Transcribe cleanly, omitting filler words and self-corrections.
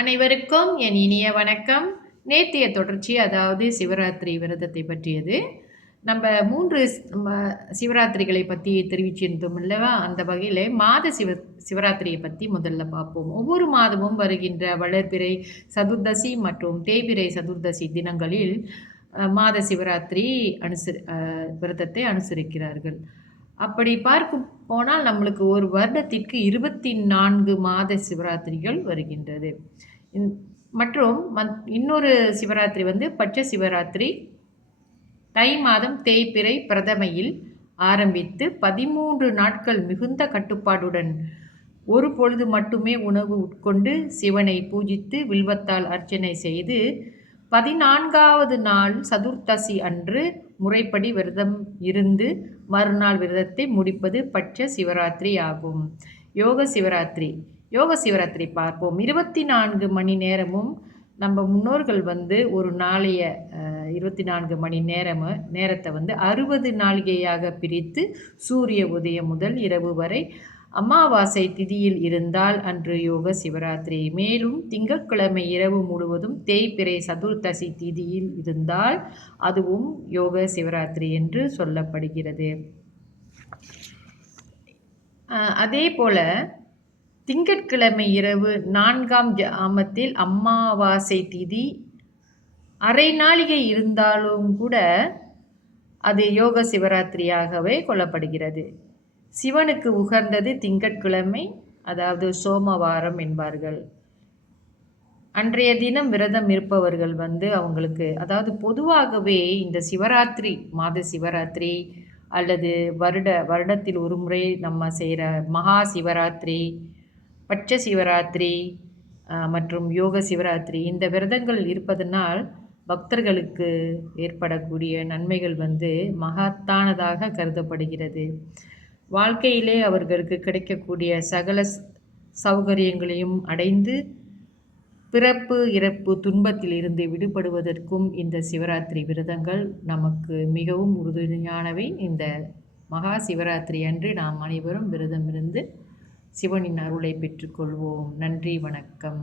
அனைவருக்கும் என் இனிய வணக்கம். நேத்திய தொடர்ச்சி, அதாவது சிவராத்திரி விரதத்தை பற்றியது. நம்ம 3 சிவராத்திரிகளை பற்றி தெரிவிச்சிருந்தோம் அல்லவா? அந்த வகையில் மாத சிவராத்திரியை பற்றி முதல்ல பார்ப்போம். ஒவ்வொரு மாதமும் வருகின்ற வளர்பிறை சதுர்தசி மற்றும் தேய்பிறை சதுர்தசி தினங்களில் மாத சிவராத்திரி விரதத்தை அனுசரிக்கிறார்கள். அப்படி பார்க்கும் போனால் நம்மளுக்கு ஒரு வருடத்திற்கு 24 மாத சிவராத்திரிகள் வருகின்றது. மற்றும் இன்னொரு சிவராத்திரி பட்ச சிவராத்திரி தை மாதம் தேய்பிறை பிரதமையில் ஆரம்பித்து 13 நாட்கள் மிகுந்த கட்டுப்பாடுடன் ஒரு பொழுது மட்டுமே உணவு உட்கொண்டு சிவனை பூஜித்து வில்வத்தால் அர்ச்சனை செய்து 14வது நாள் சதுர்த்தசி அன்று முறைப்படி விரதம் இருந்து மறுநாள் விரதத்தை முடிப்பது பட்ச சிவராத்திரி ஆகும். யோக சிவராத்திரி பார்ப்போம். 24 மணி நேரமும் நம்ம முன்னோர்கள் ஒரு நாளைய 24 மணி நேரத்தை 60 நாளிகையாக பிரித்து சூரிய உதயம் முதல் இரவு வரை அமாவாசை திதியில் இருந்தால் அன்று யோக சிவராத்திரி. மேலும் திங்கட்கிழமை இரவு முழுவதும் தேய்பிறை சதுர்த்தசி திதியில் இருந்தால் அதுவும் யோக சிவராத்திரி என்று சொல்லப்படுகிறது. அதே போல திங்கட்கிழமை இரவு 4ஆம் ஜாமத்தில் அமாவாசை திதி அரை நாளிகை இருந்தாலும் கூட அது யோக சிவராத்திரியாகவே கொள்ளப்படுகிறது. சிவனுக்கு உகந்தது திங்கட்கிழமை, அதாவது சோமவாரம் என்பார்கள். அன்றைய தினம் விரதம் இருப்பவர்கள் அவங்களுக்கு, அதாவது பொதுவாகவே இந்த சிவராத்திரி, மாத சிவராத்திரி அல்லது வருடத்தில் ஒரு முறை நம்ம செய்கிற மகா சிவராத்திரி, பட்ச சிவராத்திரி மற்றும் யோக சிவராத்திரி, இந்த விரதங்கள் இருப்பதனால் பக்தர்களுக்கு ஏற்படக்கூடிய நன்மைகள் மகத்தானதாக கருதப்படுகிறது. வாழ்க்கையிலே அவர்களுக்கு கிடைக்கக்கூடிய சகல சௌகரியங்களையும் அடைந்து பிறப்பு இறப்பு துன்பத்தில் இருந்து விடுபடுவதற்கும் இந்த சிவராத்திரி விரதங்கள் நமக்கு மிகவும் உறுதுணையானவை. இந்த மகா சிவராத்திரி அன்று நாம் அனைவரும் விரதம் இருந்து சிவனின் அருளை பெற்றுக்கொள்வோம். நன்றி, வணக்கம்.